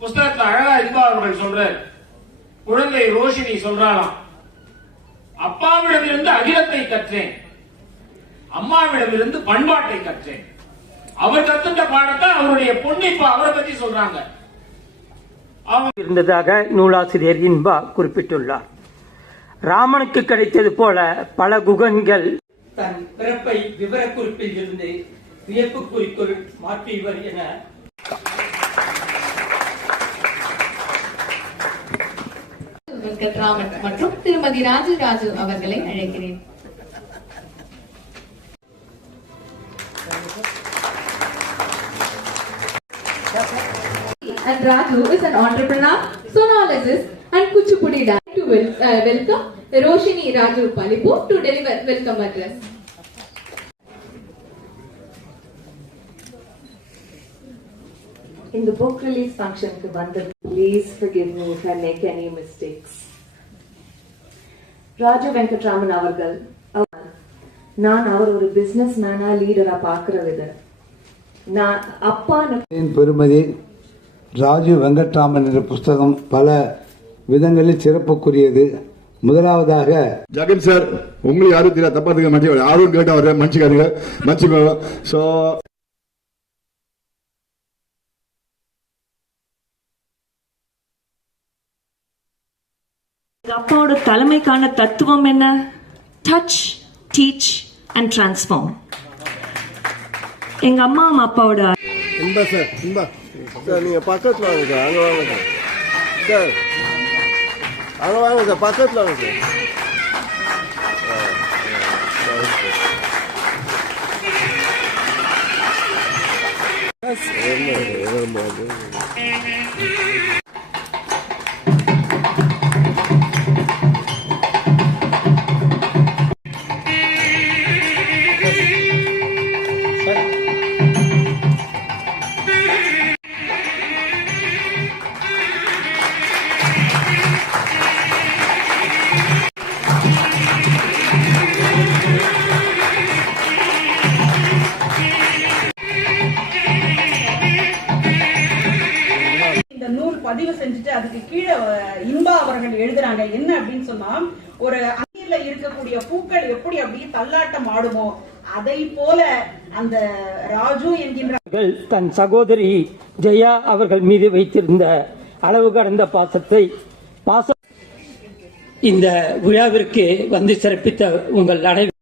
புஸ்தகத்துல அழகா இன்பா அவர்கள் சொல்றார். குழந்தை ரோஷினி சொல்றாளாம், அப்பாவிடமிருந்து அகிலத்தை கற்றேன், அம்மாவிடமிருந்து பண்பாட்டை கற்றேன். அவர் கத்துட்ட பாடத்தை அவருடைய பொண்ணு இப்ப அவரை பத்தி சொல்றாங்க. இருந்ததாக நூலாசிரியர் இன்பா குறிப்பிட்டுள்ளார். ராமனுக்கு கிடைத்தது போல பல குகன்கள் தன் பிறப்பை விவரக்குறிப்பில் இருந்து வியப்பு குறிக்குள் மாற்றியவர் என வெங்கட்ராமன் மற்றும் திருமதி ராஜு அவர்களை அழைக்கிறேன். And Raju is an entrepreneur, sonologist and Kuchipudi dancer. To welcome Roshini Raju Palipu to deliver welcome address. In the book release function, please forgive me if I make any mistakes. Raju Venkatraman avargal, நான் அவர் ஒரு business மேனா லீடரா பார்க்கிற விதம் நான் அப்பா பெருமதி ராஜு வெங்கட்ராமன் என்ற புஸ்தகம் பல விதங்களில் சிறப்புக்குரியது. முதலாவதாக ஜாகின் சார், உங்களுக்கு யாரும் தெரியாது, தப்பா இருக்க மாட்டேன், யாரும் கேட்டு வர மன்னிச்சுக்காருங்க, மன்னிச்சுக்கோ. ஸோ அப்பாவோட தலைமைக்கான தத்துவம் என்ன? Touch, teach and transform. எங்க அம்மா அப்பாவோட சார் நீங்க பக்கத்துல வாங்க சார், அங்க வாங்க சார், சார் அங்க வாங்க சார், பக்கத்துல வாங்க சார். பதிவு செஞ்சுட்டு அதுக்கு கீழே இன்பா அவர்கள் எழுதுறாங்க என்ன அப்படின்னு சொன்னா, ஒரு அணியில இருக்கக்கூடிய பூக்கள் எப்படி அப்படியே தள்ளாட்டம் ஆடுமோ அதை போல அந்த ராஜு என்கின்ற தன் சகோதரி ஜெயா அவர்கள் மீது வைத்திருந்த அளவு கடந்த பாசத்தை இந்த விழாவிற்கு வந்து சிறப்பித்த உங்கள் அனைவரும்